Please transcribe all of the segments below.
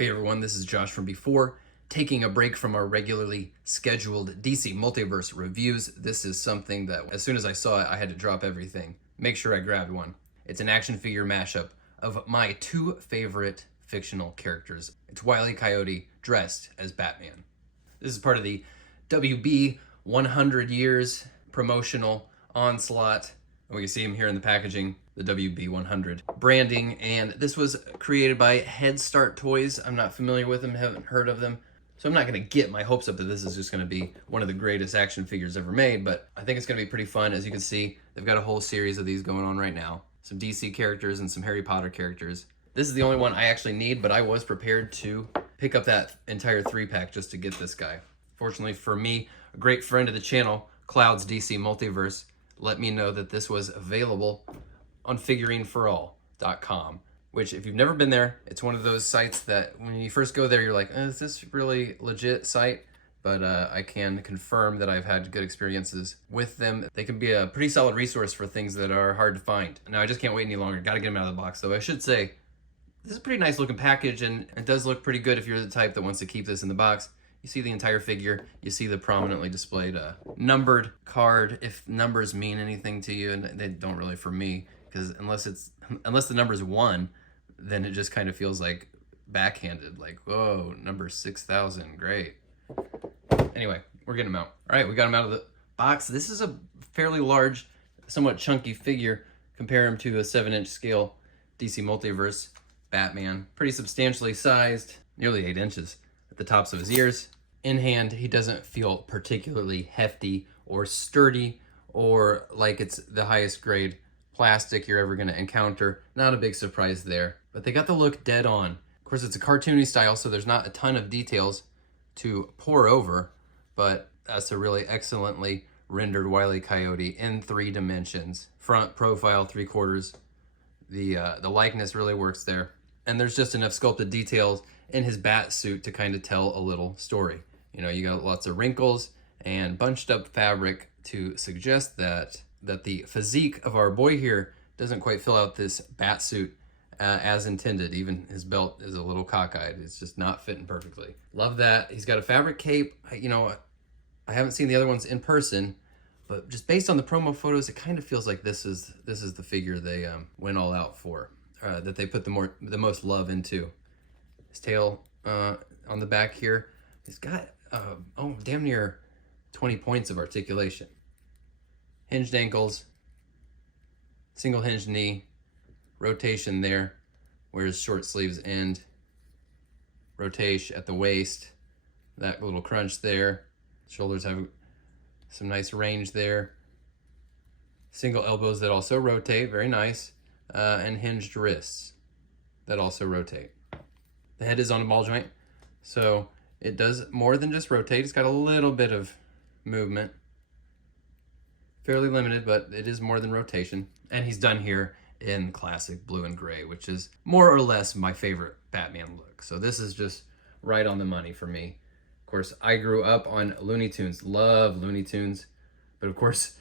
Hey everyone, this is Josh from Before. Taking a break from our regularly scheduled DC Multiverse reviews. This is something that as soon as I saw it, I had to drop everything. Make sure I grabbed one. It's an action figure mashup of my two favorite fictional characters. It's Wile E. Coyote dressed as Batman. This is part of the WB100 years promotional onslaught. We can see him here in the packaging, the WB100 branding, and this was created by Headstart toys. I'm not familiar with them, haven't heard of them, so I'm not going to get my hopes up that this is just going to be one of the greatest action figures ever made, but I think it's going to be pretty fun. As you can see, they've got a whole series of these going on right now. Some DC characters and some Harry Potter characters. This is the only one I actually need, but I was prepared to pick up that entire 3-pack just to get this guy. Fortunately for me, a great friend of the channel, Cloud's DC Multiverse, let me know that this was available on figureneforall.com, which if you've never been there, it's one of those sites that when you first go there, you're like, is this really legit site? But I can confirm that I've had good experiences with them. They can be a pretty solid resource for things that are hard to find. Now, I just can't wait any longer. Got to get them out of the box, though. I should say, this is a pretty nice looking package, and it does look pretty good if you're the type that wants to keep this in the box. You see the entire figure, you see the prominently displayed numbered card, if numbers mean anything to you, and they don't really for me, because unless the number's 1, then it just kind of feels like backhanded, like, whoa, number 6,000, great. Anyway, we're getting them out. All right, we got them out of the box. This is a fairly large, somewhat chunky figure. Compare him to a 7-inch scale DC Multiverse Batman. Pretty substantially sized, nearly 8 inches. The tops of his ears. In hand, he doesn't feel particularly hefty or sturdy or like it's the highest grade plastic you're ever going to encounter. Not a big surprise there, but they got the look dead on. Of course, it's a cartoony style, so there's not a ton of details to pour over, but that's a really excellently rendered Wile E. Coyote in 3 dimensions. Front, profile, 3/4. The likeness really works there. And there's just enough sculpted details in his bat suit to kind of tell a little story. You know, you got lots of wrinkles and bunched up fabric to suggest that the physique of our boy here doesn't quite fill out this bat suit as intended. Even his belt is a little cockeyed. It's just not fitting perfectly. Love that. He's got a fabric cape. You know, I haven't seen the other ones in person, but just based on the promo photos, it kind of feels like this is the figure they went all out for, that they put the most love into. His tail on the back here, he's got, damn near 20 points of articulation. Hinged ankles, single hinged knee, rotation there, where his short sleeves end, rotation at the waist, that little crunch there. Shoulders have some nice range there. Single elbows that also rotate, very nice, and hinged wrists that also rotate. The head is on a ball joint, so it does more than just rotate. It's got a little bit of movement. Fairly limited, but it is more than rotation. And he's done here in classic blue and gray, which is more or less my favorite Batman look. So this is just right on the money for me. Of course, I grew up on Looney Tunes. Love Looney Tunes. But of course,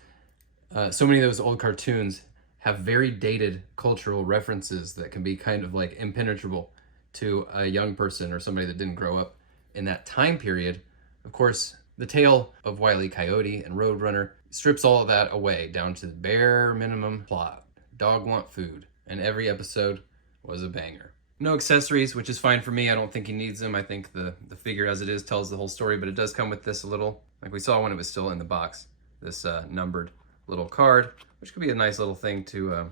so many of those old cartoons have very dated cultural references that can be kind of like impenetrable to a young person or somebody that didn't grow up in that time period. Of course, the tale of Wile E. Coyote and Roadrunner strips all of that away down to the bare minimum plot. Dog want food, and every episode was a banger. No accessories, which is fine for me. I don't think he needs them. I think the figure as it is tells the whole story, but it does come with this little, like we saw when it was still in the box, this numbered little card, which could be a nice little thing to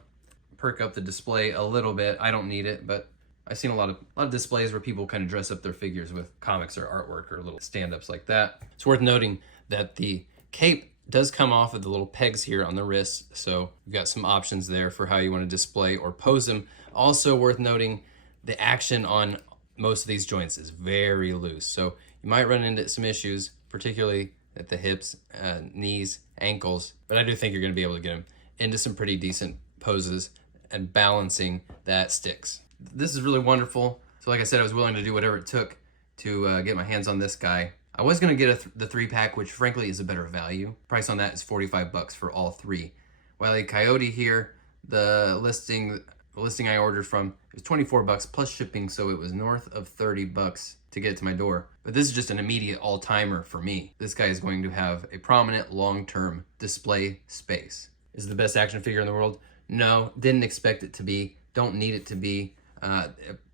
perk up the display a little bit. I don't need it, but I've seen a lot of displays where people kind of dress up their figures with comics or artwork or little stand-ups like that. It's worth noting that the cape does come off of the little pegs here on the wrists, so you've got some options there for how you want to display or pose them. Also worth noting, the action on most of these joints is very loose, so you might run into some issues, particularly at the hips, knees, ankles, but I do think you're going to be able to get them into some pretty decent poses, and balancing that sticks. This is really wonderful. So like I said, I was willing to do whatever it took to get my hands on this guy. I was going to get the 3-pack, which frankly is a better value. Price on that is $45 for all 3. Wile E. Coyote here, the listing The listing I ordered from, it was 24 bucks plus shipping, so it was north of 30 bucks to get it to my door. But this is just an immediate all-timer for me. This guy is going to have a prominent long-term display space. Is it the best action figure in the world? No, didn't expect it to be, don't need it to be.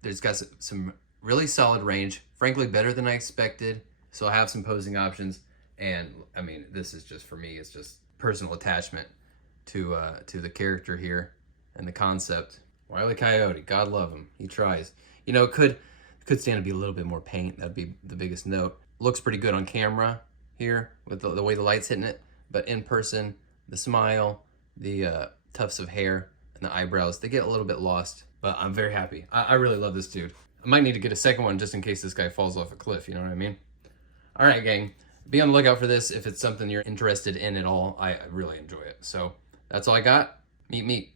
There's got some really solid range, frankly better than I expected. So I have some posing options, and I mean, this is just, for me, it's just personal attachment to the character here and the concept. Wile Coyote, God love him, he tries. You know, could stand to be a little bit more paint, that'd be the biggest note. Looks pretty good on camera here with the way the light's hitting it, but in person, the smile, the tufts of hair, and the eyebrows, they get a little bit lost, but I'm very happy. I really love this dude. I might need to get a second one just in case this guy falls off a cliff, you know what I mean? All right, gang, be on the lookout for this if it's something you're interested in at all. I really enjoy it. So that's all I got. Meet.